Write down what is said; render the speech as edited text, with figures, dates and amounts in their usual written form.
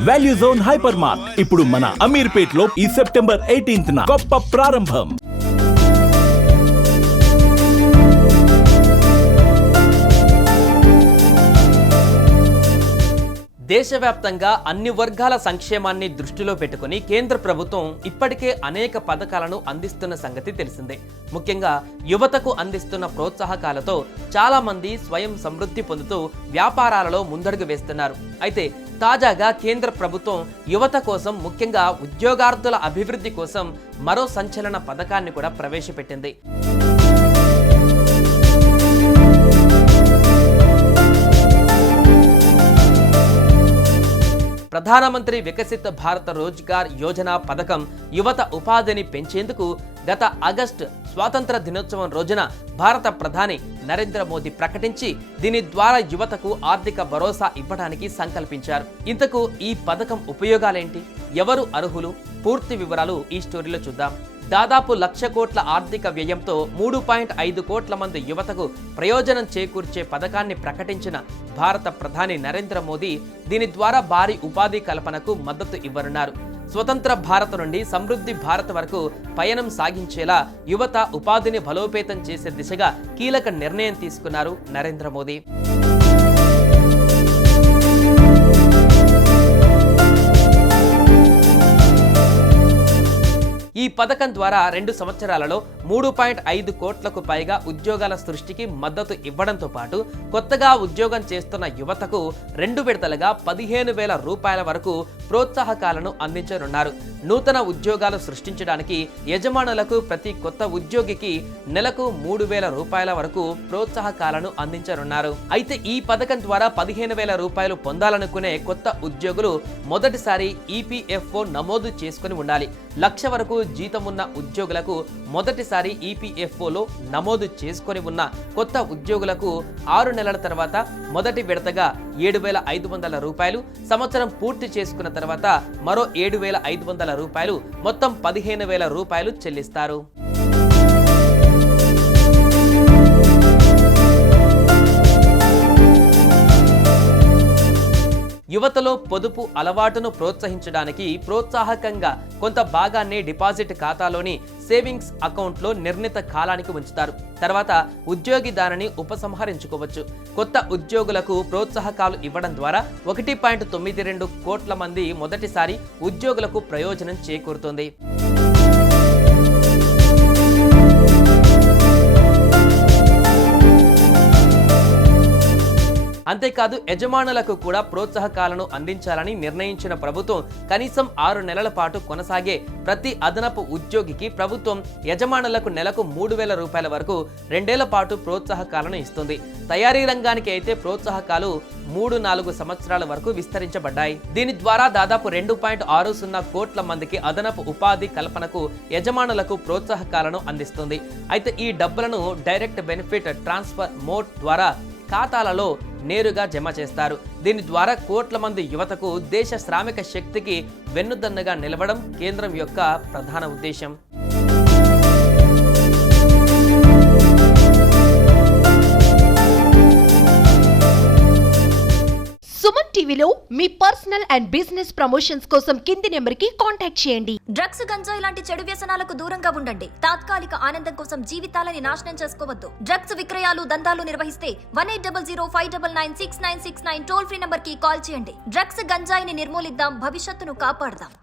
Value zone hyper mart ఇప్పుడు మన అమీర్పేట్ లో ఈ సెప్టెంబర్ 18న గొప్ప ప్రారంభం. దేశవ్యాప్తంగా అన్ని వర్గాల సంక్షేమాన్ని దృష్టిలో పెట్టుకుని కేంద్ర ప్రభుత్వం ఇప్పటికే అనేక పథకాలను అందిస్తున్న సంగతి తెలిసిందే. ముఖ్యంగా యువతకు అందిస్తున్న ప్రోత్సాహకాలతో చాలా మంది స్వయం సమృద్ధి పొందుతూ వ్యాపారాలలో ముందడుగు వేస్తున్నారు. అయితే తాజాగా కేంద్ర ప్రభుత్వం యువత కోసం, ముఖ్యంగా ఉద్యోగార్థుల అభివృద్ధి కోసం మరో సంచలన పథకాన్ని కూడా ప్రవేశపెట్టింది. ప్రధానమంత్రి వికసిత భారత రోజ్గార్ యోజన పథకం యువత ఉపాధిని పెంచేందుకు గత ఆగస్టు స్వాతంత్ర దినోత్సవం రోజున భారత ప్రధాని నరేంద్ర మోదీ ప్రకటించి దీని ద్వారా యువతకు ఆర్థిక భరోసా ఇవ్వడానికి సంకల్పించారు. ఇంతకు ఈ పథకం ఉపయోగాలేంటి, ఎవరు అర్హులు, పూర్తి వివరాలు ఈ స్టోరీలో చూద్దాం. దాదాపు 1,00,000 కోట్ల ఆర్థిక వ్యయంతో 3.5 కోట్ల మంది యువతకు ప్రయోజనం చేకూర్చే పథకాన్ని ప్రకటించిన భారత ప్రధాని నరేంద్ర మోదీ దీని ద్వారా భారీ ఉపాధి కల్పనకు మద్దతు ఇవ్వనున్నారు. స్వతంత్ర భారత్ నుండి సమృద్ధి భారత్ వరకు పయనం సాగించేలా యువత ఉపాధిని బలోపేతం చేసే దిశగా కీలక నిర్ణయం తీసుకున్నారు నరేంద్ర మోదీ. ఈ పథకం ద్వారా 2 సంవత్సరాలలో 3.5 కోట్లకు పైగా ఉద్యోగాల సృష్టికి మద్దతు ఇవ్వడంతో పాటు కొత్తగా ఉద్యోగం చేస్తున్న యువతకు 2 విడతలుగా 15,000 రూపాయల వరకు ప్రోత్సాహకాలను అందించనున్నారు. నూతన ఉద్యోగాలు సృష్టించడానికి యజమానులకు ప్రతి కొత్త ఉద్యోగికి నెలకు 3,000 రూపాయల వరకు ప్రోత్సాహకాలను అందించనున్నారు. అయితే ఈ పథకం ద్వారా 15,000 రూపాయలు పొందాలనుకునే కొత్త ఉద్యోగులు మొదటిసారి ఈపీఎఫ్ఓ నమోదు చేసుకుని ఉండాలి. 1,00,000 వరకు జీతం ఉన్న ఉద్యోగులకు మొదటిసారి ఈపీఎఫ్ఓలో నమోదు చేసుకొని ఉన్న కొత్త ఉద్యోగులకు 6 నెలల తర్వాత మొదటి విడతగా 7,500 రూపాయలు, సంవత్సరం పూర్తి చేసుకున్న తర్వాత మరో 7,500 రూపాయలు, మొత్తం 15,000 రూపాయలు చెల్లిస్తారు. యువతలో పొదుపు అలవాటును ప్రోత్సహించడానికి ప్రోత్సాహకంగా కొంత భాగాన్ని డిపాజిట్ ఖాతాలోని సేవింగ్స్ అకౌంట్లో నిర్ణీత కాలానికి ఉంచుతారు. తర్వాత ఉద్యోగి దానిని ఉపసంహరించుకోవచ్చు. కొత్త ఉద్యోగులకు ప్రోత్సాహకాలు ఇవ్వడం ద్వారా 1.92 కోట్ల మంది మొదటిసారి ఉద్యోగులకు ప్రయోజనం చేకూరుతుంది. అంతేకాదు యజమానులకు కూడా ప్రోత్సాహకాలను అందించాలని నిర్ణయించిన ప్రభుత్వం కనీసం 6 నెలల పాటు కొనసాగే ప్రతి అదనపు ఉద్యోగికి ప్రభుత్వం యజమానులకు నెలకు 3,000 రూపాయల వరకు 2 ఏళ్ల పాటు ప్రోత్సాహకాలను ఇస్తుంది. తయారీ రంగానికి అయితే ప్రోత్సాహకాలు 3-4 సంవత్సరాల వరకు విస్తరించబడ్డాయి. దీని ద్వారా దాదాపు 2.60 కోట్ల మందికి అదనపు ఉపాధి కల్పనకు యజమానులకు ప్రోత్సాహకాలను అందిస్తుంది. అయితే ఈ డబ్బులను డైరెక్ట్ బెనిఫిట్ ట్రాన్స్ఫర్ మోడ్ ద్వారా ఖాతాలలో నేరుగా జమ చేస్తారు. దీని ద్వారా కోట్ల మంది యువతకు దేశ శ్రామిక శక్తికి వెన్నుదన్నుగా నిలవడం కేంద్రం యొక్క ప్రధాన ఉద్దేశం. సుమన్ టీవీలో మీ పర్సనల్ అండ్ బిజినెస్ ప్రమోషన్స్ కోసం కింది నెంబర్కి కాంటాక్ట్ చేయండి. డ్రగ్స్, గంజాయి లాంటి చెడు వ్యసనాలకు దూరంగా ఉండండి. తాత్కాలిక ఆనందం కోసం జీవితాలని నాశనం చేసుకోవద్దు. డ్రగ్స్ విక్రయాలు, దందాలు నిర్వహిస్తే 1800-599-6969 టోల్ ఫ్రీ నంబర్ కి కాల్ చేయండి. డ్రగ్స్, గంజాయిని నిర్మూలిద్దాం, భవిష్యత్తును కాపాడదాం.